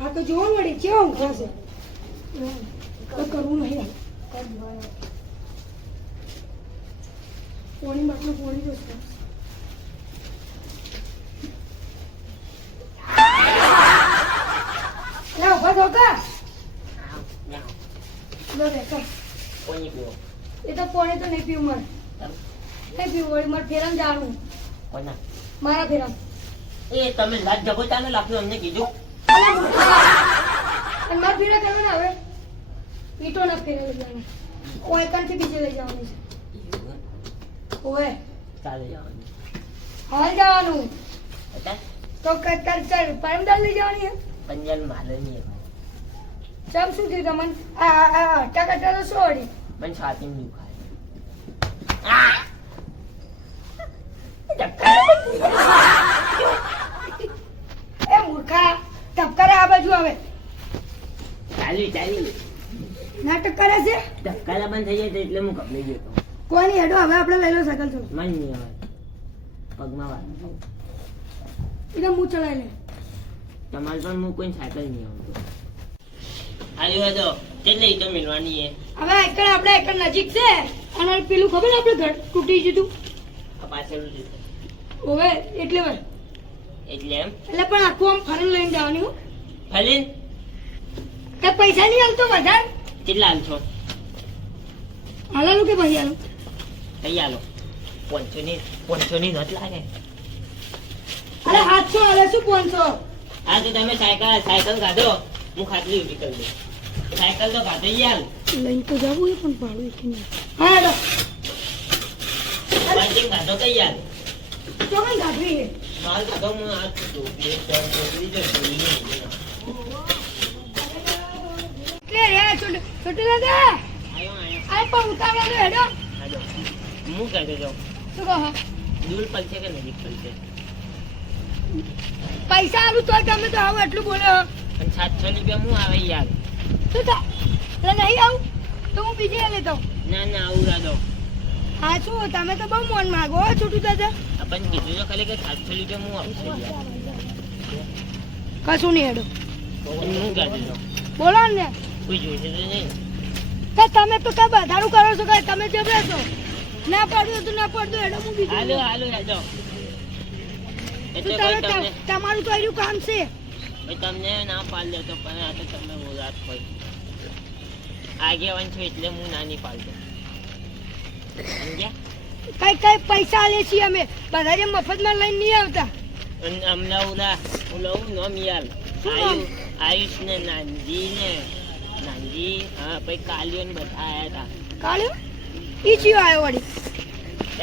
આ તો જોવા મળી કેવા ઊંઘા છે? કરવું નહીં પોણી બાટલું પોણી જોશે. ઊભા થો કા એ તો પોણી તો નહીં પીવું મારે. મારે ફેરામ જવાનું કોના? મારા ફેરામ એ તમે લાજ જગો ચાલે અમને કીધું. અને મારે ફેરા કરવાના હવે? ઈટો ના ફેરા લઈ જવાના. ઓય કાનથી બીજે લઈ જવાનું છે. ઓય ચાલે જવાનું. હાલ જવાનું. તો ક- તાર ચાલ લઈ જવાની હે? પંજાબ માલે નહીં ચમ શું થયું તમને? આ આ ટકા શું વળી મને છાતી દુખાય. આ! ધક્કા. એ મૂર્ખા ધબકારે આ બાજુ આવે ચાલી ચાલી નાટક કરે છે ધક્કાલા બંધ થઈ જાય તો એટલે હું કપડી ગયો હતો. કોઈ હેડો? હવે આપણે લઈ લો સાયકલ ચલો. મન નહીં હવે પગમાં વાગ્યું એટલે હું ચલાવી લે. તમારે પણ હું કોઈ સાયકલ નહીં આવતો આવ્યો હતો કેટલે તો મિલવાની છે હવે એકડ આપણે એકડ નજીક છે. અને પેલું ખબર આપણે ઘર તૂટી જતું? પાછળ છે. ઓવે એટલે ભાઈ એટલે એમ? એટલે પણ આખું આમ ફરીને લઈને જવાની. હું કે પૈસા નહીં હાલતો વધારે? કેટલા હાલ છો? હાલાલું કે ભાઈ હાલું. કઈ હાલો. પોંચો ની પોંચો ની નોટ લાગે. અરે સાતસો હાલે શું પાંચસો આ તો તમે સાયકલ સાયકલ કાઢો. હું ખાટલી ઊભી કરી દઉં. સાયકલ તો કાઢો યાર લઈને તો જવું એ પણ ભાડું એક નહીં હા હેડો પાર્કિંગ કાઢો કઈ યાર તો કઈ ગાંઠવી હે માલ કાઢો હું આ જો નહીં. એટલે રે છોટું છોટું દાદા? આયો પણ ઉતાવળા તો હેડો. કાઢો હું કાઢો જાઉં શું કહો દૂર પડશે કે નજીક પડશે? પૈસા આલું તો તમે તો આવો એટલું બોલો પણ સાતસો રૂપિયા હું આવે યાર? શું થા? એટલે નહીં આવું? તો હું બીજે લેતો ના ના આવું રાધો હા શું? તમે તો બહુ મોન માગો છોટું દાદા આપણને કીધું તો ખાલી કે સાતસો રૂપિયા હું આવું કશું નહીં હેડો. પણ હું કાઢી બોલો ને. કોઈ જોઈશે તો નહીં. કે તમે તો કે વધારું કરો છો કે તમે જબરે છો ના પડ્યું તો ના પડ્યું હેડો હું બીજું હાલો હાલો હેડો. તમારું કર્યું કામ છે. તમને ના પાડ દેતો પણ આ તો તમે બોલાત હોય આગેવાન છો એટલે હું નાની પાડતો કઈ કઈ પૈસા લે છીએ અમે. બધા મફતમાં લઈને નહીં આવતા. અમને ઓલા ઓલા નામ યાર. આયુષ ને નાનજી ને નાનજી હા પછી કાલિયો ને બધા આયા હતા કાળ્યો ઈ ચિયો આવ્યો વળી.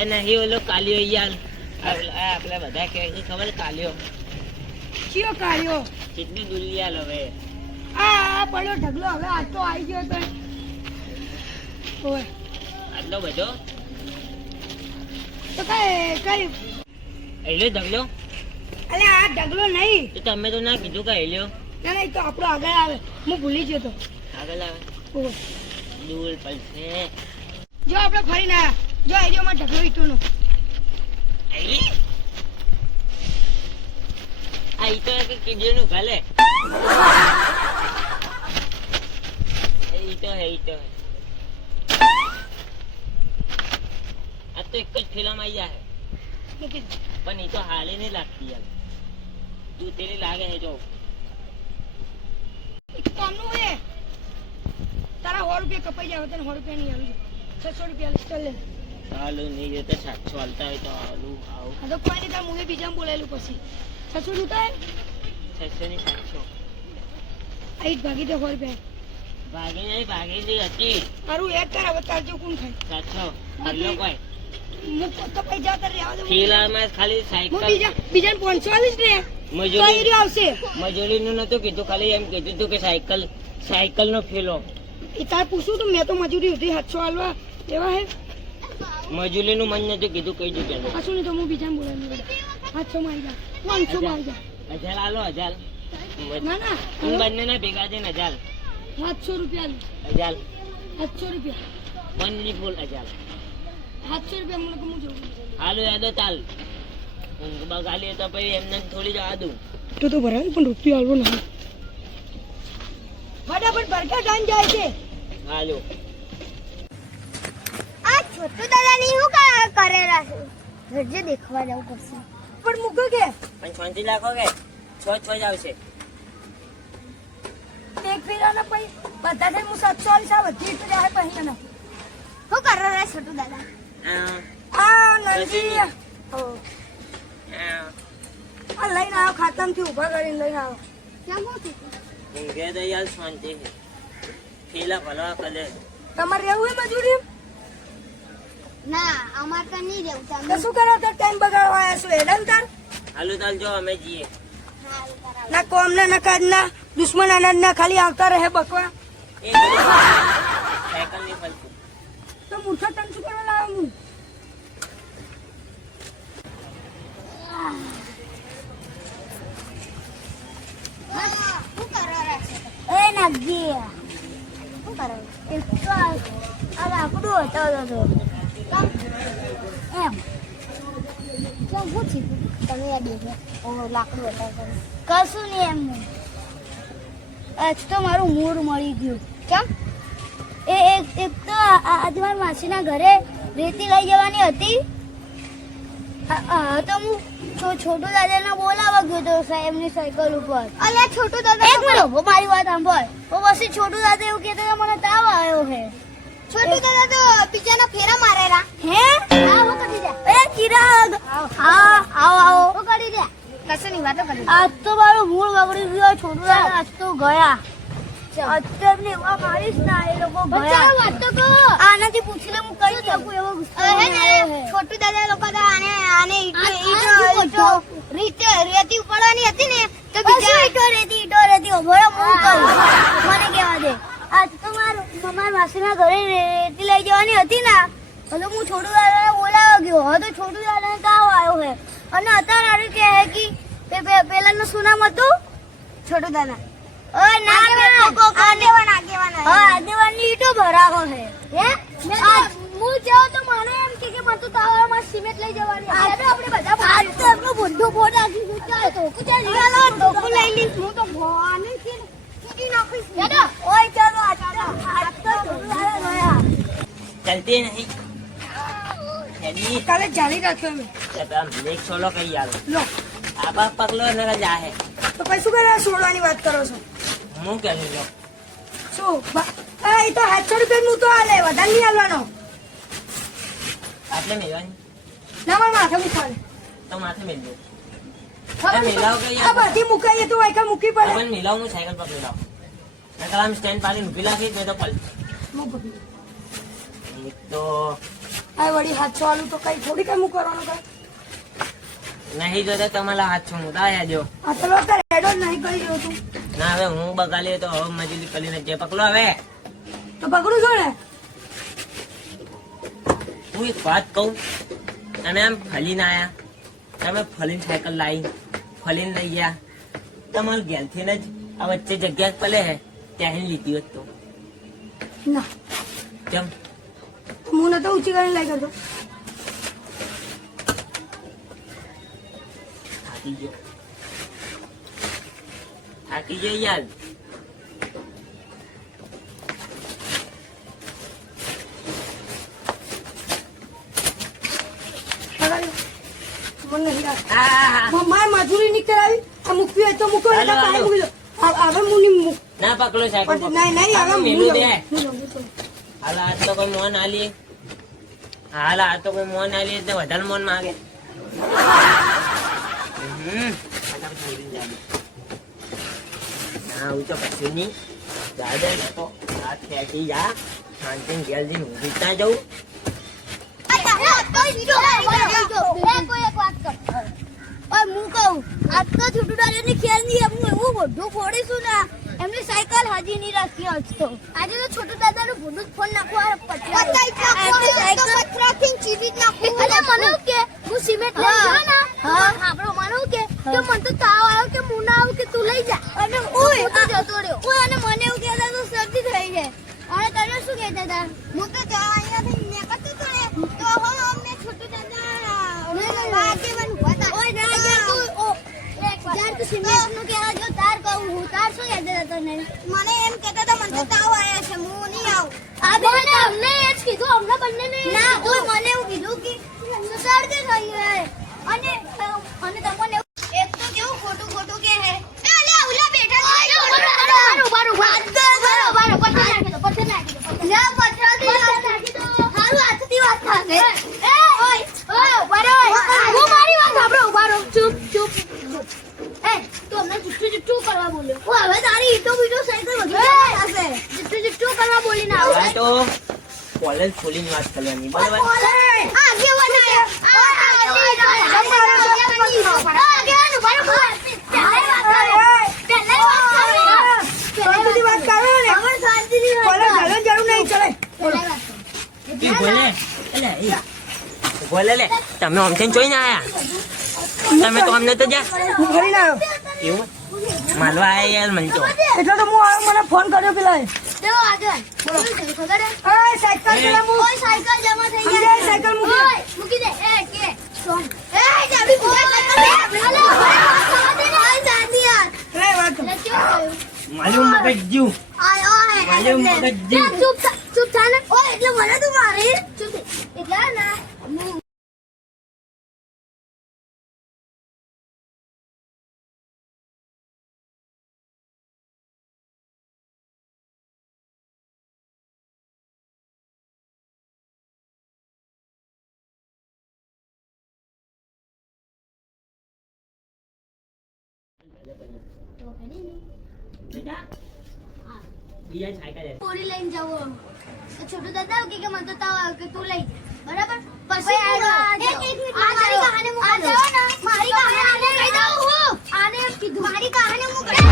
એ નહીં ઓલો કાલિયો યાર આપણા બધા કહે છે ખબર કાલિયો ચિયો કાળ્યો કેટલી દુલિયાલ હવે. આ પડ્યો ઢગલો હવે આજ તો આવી ગયો તો. ઓય. આટલો બધો? તો કઈ કઈ? હેલ્યો ઢગલો? અલે આ ઢગલો નહીં. તો તમે તો ના કીધું કે એલ્યો ના ના તો આપણો આગળ આવે. હું ભૂલી ગયો તો. આગળ આવે. દૂર પડશે. જો આપણે ફરીને આયા જો એરિયોમાં ઢગલો ઈટોનો આ તો એક કીડીઓનું ઘાલે. એ તો હે ઈ તો હે. આ તો એક જ ફિલ્મ આવી જાય પણ એ તો હાલે નહીં લાગતી યાર. તું તેરી લાગે છે જો. કામનું કોમનું હે. તારા સો રૂપિયા કપાઈ જાય તને સો રૂપિયા નહીં આવી છસો રૂપિયા ચાલ લે. ચાલુ નહીં જતો સાતસો હાલતા હોય તો આલું આવું. તો કોઈ નહીં તાર મુંબઈ બીજા બોલાયેલું પછી. છસો જોતા હે છસો ની સાતસો. આ ભાગી દે સો રૂપિયા. ભાગી નહીં ભાગી દે હતી. મારું એક કર હવે તાર કોણ ખાય? સાતસો. હાલો કોઈ? ને? નતું કીધું ખાલી એમ કીધું તું કે સાયકલ સાયકલ નો ફેલો. એ તાર પૂછું તું મેં તો મજૂરી હતી સાતસો આલવા એવા હે? મજૂરીનું મન નથી કીધું કઈ જગ્યાએ આ નહીં તો હું બીજાને બોલાવી. સાતસો મારી જા પાંચસો મારી જા. હજાર આલો હજાર. ના ના. હું બંને ને ભેગા થઈને હજાર. સાતસો રૂપિયા. હજાર. સાતસો રૂપિયા. ઓનલી ફૂલ હજાર. સાતસો રૂપિયા મને હું જવું હાલો યાદો ચાલ. ઊંઘ બગાલી તો પછી એમને થોડી જવા દઉં. તો તો ભરાય પણ રૂપિયા આલવો નહીં. ફટાફટ ભરખા ટાઈમ જાય છે. હાલો. આ છોટુ દાદાની હું કા- કરેલા છે? ઘરજે દેખવા જવું પડશે પણ મૂકો કે. પણ શાંતિ રાખો કે? છ છ જ આવશે. એક ફેરાના પછી બધા થઈ હું સાતસો આવી સા બધી તો જાય પછી એના શું કરેલા છોટુ દાદા? આ, આ નંદી. ઓ. હો. આ, લઈને આવ્યો ખાતામાંથી ઊભા કરીને લઈને આવ્યો ક્યાં થયું? ઊંઘે શાંતિ ભલવા તમારે રહેવું એ મજૂરી? ના અમાર તો નહીં રહેવું તમે. શું કરો તો ટાઈમ બગાડવા આવ્યા છો? હેડન તાર હાલું ચાલ જો અમે જઈએ. ના કોમ ના ના કાજ ના દુશ્મન આનંદ ના ખાલી આવતા રહે બકવા. સાયકલ નહીં તો મૂર્ખા તને શું કરવા હું? છે એ નગી શું કરેલું એક તો આ આ લાકડું હતો એમ કેમ શું થયું તમે આ દેખો ઓ લાકડું હટાવતો કશું નહીં એમ આજ તો મારું મૂળ મળી ગયું કેમ એ એક એક તો આ- આ- મારા માસીના ઘરે રેતી લઈ જવાની હતી. હા, છોટુ દાદાને બોલાવવા ગયો તો સાહેબની સાયકલ ઉપર. અલ્યા છોટુ દાદા એક મિનિટ મારી વાત સાંભળ. તો પછી છોટુ દાદા એવું કહેતા હતા, મને તાવ આવ્યો હે છોટુ દાદા તો બીજાના ફેરા મારેલા. હે? હા હું કરી દે. એ ચિરાગ! હા આવો આવો. હું કરી દે. કશું નહીં વાતો કરી આજ તો મારું મૂળ બગડી ગયો છોટુ દાદા આજ તો ગયા. અત્યારની એવા મારીશ ના એ લોકો વાત તો આનાથી પૂછી લે હું કઈ શકું એવો ગુસ્સો છોટુ દાદા લોકો તો આને આને ઈટો ઈટો ઈટો રેતી ઉપાડવાની હતી ને તો બીજા ઈટો રેતી ઈટો રેતી? ઓભળો હું કહું મને કેવા દે? આજ તો માર મારા માસીના ઘરે રેતી લઈ જવાની હતી ને. એટલે હું છોટુ દાદાને બોલાવવા ગયો હવે તો છોટુ દાદાને તાવ આવ્યો હે અને અત્યારે કે હે કે પેલાનું શું નામ હતું? છોટુ દાદા. હા? હું તો તો તો તો તો ચલતી નહીં. હેડી કાલે જાળી રાખ્યો તો પેલા સોલો કઈ આવે. લો. આ બાપ પગલો ને જાહે. તો પછી શું કરે? છોડવાની વાત કરો છો. હું કરી લો. શું? બા- આ એ તો સાતસો રૂપિયા નું તો આલે વધારે નહીં હાલવાનો. આટલે મેળવાની ના મારા માથે મૂકવાને. તો માથે મેળ દો. મિલાવ બધી મુકાઈએ તો મૂકી પડે. પણ મિલાવનું સાયકલ પકડી લાવ નકર આમ સ્ટેન્ડ પાડીને ઊભી રાખી મેં તો પલ. હું તો આ વળી સાતસો આલું તો કઈ થોડી કઈ મૂકવાનું કઈ? નહીં જોતા તમારા હાથ છો તાયા દો તો રેડો નહીં કરી રહ્યો તું. ના હવે હું બગાલી તો હવે મજૂરી કરીને જે પકડો હવે. તો પકડું છો ને? હું એક વાત કહું. તમે આમ ફલીને આયા. તમે ફલીને સાયકલ લાવી ફલીને લઈ ગયા. તમારે ઘેરથી જ આ વચ્ચે જગ્યા પલે હે ત્યાં લીધી હોત તો. ના. કેમ? હું નતો ઊંચી કરીને લઈ કરતો થાકી ગયો. થાકી ગયો યાર. મને મજૂરી કરાવી. આ મૂકવી હોય તો મૂકો હવે હું ના પકડો સાહેબ નહીં નહીં હવે મેલું દે. હાલ તો કોઈ મોન આલી. હાલ આ તો કોઈ મોન આલી એટલે વધારે મોન માગે. હમ. ફટાફટ નીકળી જા. ના હું તો પછી નહીં દાદા ને તો હાથ ખેંચી જા શાંતિને ઘેર જઈને ઊંઘી જ ના જવું એમની સાયકલ હાજી નહીં રાખી આજ તો આજે તો છોટુ દાદા નું ભૂલું જ ફોન નાખવા પથરાથી ચીરી જ નાખું અરે મને એવું કે હું સિમેન્ટ લઈ ગયો ને હા આપણો મને એવું કે મને તો તાવ આવ્યો કે હું ના આવું કે તું લઈ જા. અને ઓય તો જતો રહ્યો. ઓય અને મને એવું કહેતા તો શરદી થઈ જાય અને તને શું કહેતા હતા હું તો જવા અહીંયાથી નીકળતો હતો ને તો હો અમને છોટું દાદા આગેવાન વન હતા ઓય ના યાર તું ઓ યાર તું સિમેન્ટનું કહેવા જો તાર કહું હું. તાર શું કહેતા હતા તને? મને એમ કહેતા હતા મને તો તાવ આવ્યા છે હું નહીં આવું. આ બે અમને એ જ કીધું અમને બંને ને ના તું મને એવું કીધું કે શરદી થઈ હે અને અને તમને એક તો કેવું ખોટું ખોટું કે હે એ અલે ઉલા બેઠા છે બારો બારો બારો બારો પથ્થર નાખી દો પથ્થર નાખી દો લે પથ્થરથી નાખી દો હારું હાથથી વાત થાશે એ ઓય ઓય બારો હું મારી વાત સાંભળો બારો ચૂપ ચૂપ એ તું અમને જુઠ્ઠું જુઠ્ઠું કરવા બોલ્યો હું હવે તારી ઈટો બીટો સાયકલ વધુ થશે જુઠ્ઠું જુઠ્ઠું કરવા બોલીને આ આવશે તો કોલેજ ખોલીને વાત કરવાની બરાબર? તમે આમથી જોઈને આયા તમે તો અમને તો જા હું ફરીને આવ્યો એવું માલવા આયા યાર મને તો. એટલે તો હું મને ફોન કર્યો પેલા એ સાયકલ જમા મુ ઓય સાયકલ જમા થઈ જાય ઓય સાયકલ મૂકી ઓય મૂકી દે એ કે સોમ એ જાબી પૂરા સાયકલ લે વાત માલુમ મગજ જીવ. આય ઓય માલુમ મગજ જીવ ચૂપ ચૂપ થાને ઓય એટલે મને તું મારી ચૂપ એટલે ના. પૂરી લઈને જવું છોટું દાદા કે મને તો તાવ કે તું લઈ બરાબર પછી મારી કહાની હું કહી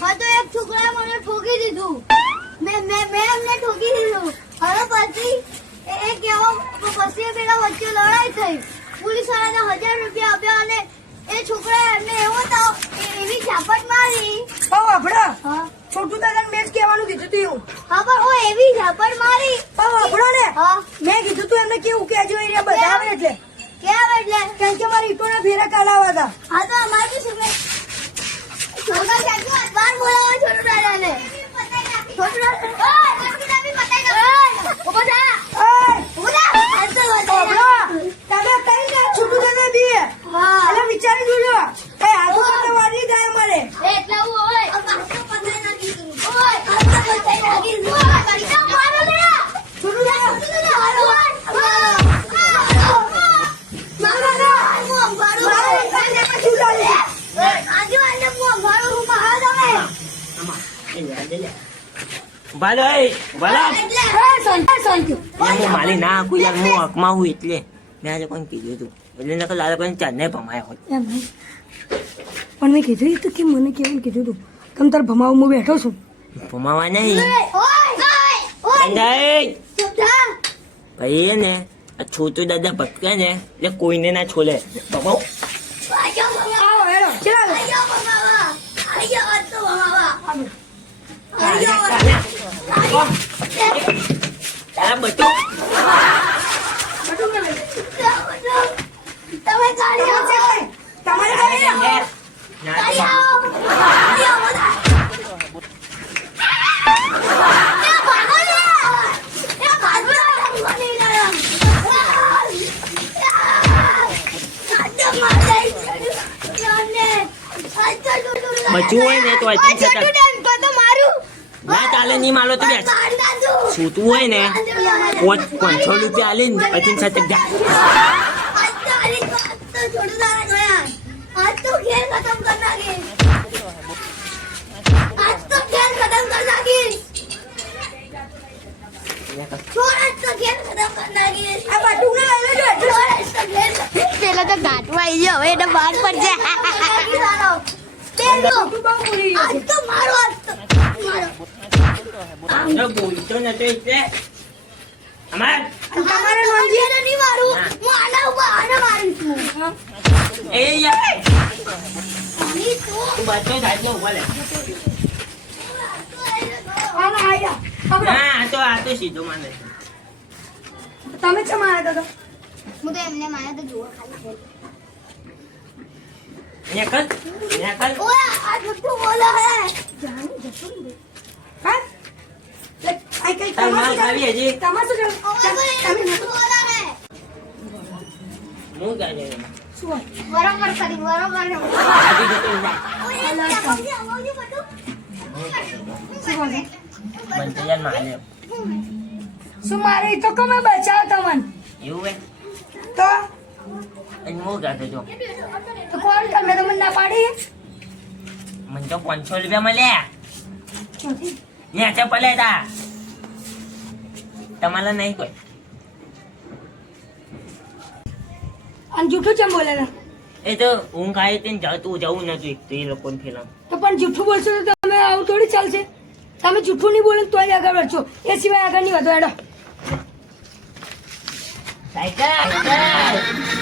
હા તો એક છોકરાએ મને ઠોકી દીધું. મેં મેં મેં એમને ઠોકી દીધું. હવે પછી એ કેવો પછી પેલા વચ્ચે લડાઈ થઈ. પોલીસ વાળાને હજાર રૂપિયા આપ્યા અને એ છોકરાએ એમને એવો તાવ એવી ઝાપટ મારી. બહુ અભડો હા. છોટું દાદાને મેં જ કહેવાનું કીધું તું હા પણ ઓ એવી ઝાપટ મારી બહુ અભડો ને. હા. મેં કીધું તું એમને કેવું કહેજો એ બધા આવે એટલે. કેમ એટલે? કારણ કે મારી ઈટોના ફેરા કાઢાવા હતા. હા તો અમારે શું છે છોકરા ક્યાંથી બાર બોલાવો છોટું દાદાને છોટું દાદા ઓય છોટું દાદા પતાઈ દો ઊભો થા ઓય, ઊભો થા હાથ તો અભડો, વધારે તમે કઈ ને છોટું દાદા બી હા એટલે વિચારી જોજો કઈ હાથો તમને વારી જાય મારે એટલે હું ઓય આ પાછો પતાઈ નાખી દઉં ઓય પાછો પતાઈ નાખી દઉં ઓય કરી દો મારો લે છોટું દાદા મારો મારો મારો મારો મારો મારે કાંઈ પાછું ચાલે. આજે વાંધે હું મારો હું મારો તમે એ યાદ લે હું મારી ના આખું યાર હું હકમાં હું એટલે. મેં આજે કોઈ કીધું હતું. એટલે નકર લાલો કોઈ ચારને ભમાયા હોય. પણ મેં કીધું હતું કે મને કેવું કીધું હતું તમે તાર ભમાવ હું બેઠો છું. ભમાવા નહીં. ભાઈ ને આ છોટું દાદા ભટકે ને એટલે કોઈને ના છોલે. ભમાવ આયો બાબા આવો હેડો ચાલો આયો બાબા આયો વાત તો બાબા આયો તારા બટુ તમે ગાડી આવો તમારે કઈ ને? ગાડી આવો ગાડી આવો બધા. એ ભાગો ને. એ ભાગો ને. ભાગો ને. આ, આ, આ, મારે. નાને. આ તો ના ચાલે નહીં માલો તો બેસ. હોય ને પોચ પાંચસો રૂપિયા આલીને પછી જા. પેલા તો ગાંઠવા આવી ગયો હવે એને બહાર તો મારો મારો તમે છે મારા દાદા હું તો એમને માયા તો જોવા ખાલી નેકલ નેકલ. ઓય આ જુઠ્ઠું બોલે હે. હા લે, આ માલ ખાવી હજી? તમે હું? બરોબર કરી બરોબર શું માલે મારે તો કમે બચાવ તમને? એવું હે તો? હું કહે જો તો કોણ? તમે તમને ના પાડી? મને તો પાંચસો રૂપિયા મળ્યા. નથી. નેચે પલે તા તમારે નહીં કોઈ. અને જૂઠું કેમ બોલે એ તો હું ખાઈ તેને જતું જવું નથી તો એ લોકોને ફિલ્મ તો પણ જૂઠું બોલશો તો તમે આવું થોડી ચાલશે. તમે જૂઠું નહીં બોલો તો તોય આગળ વધશો. એ સિવાય આગળ નહીં વધો એડો સાયકલ.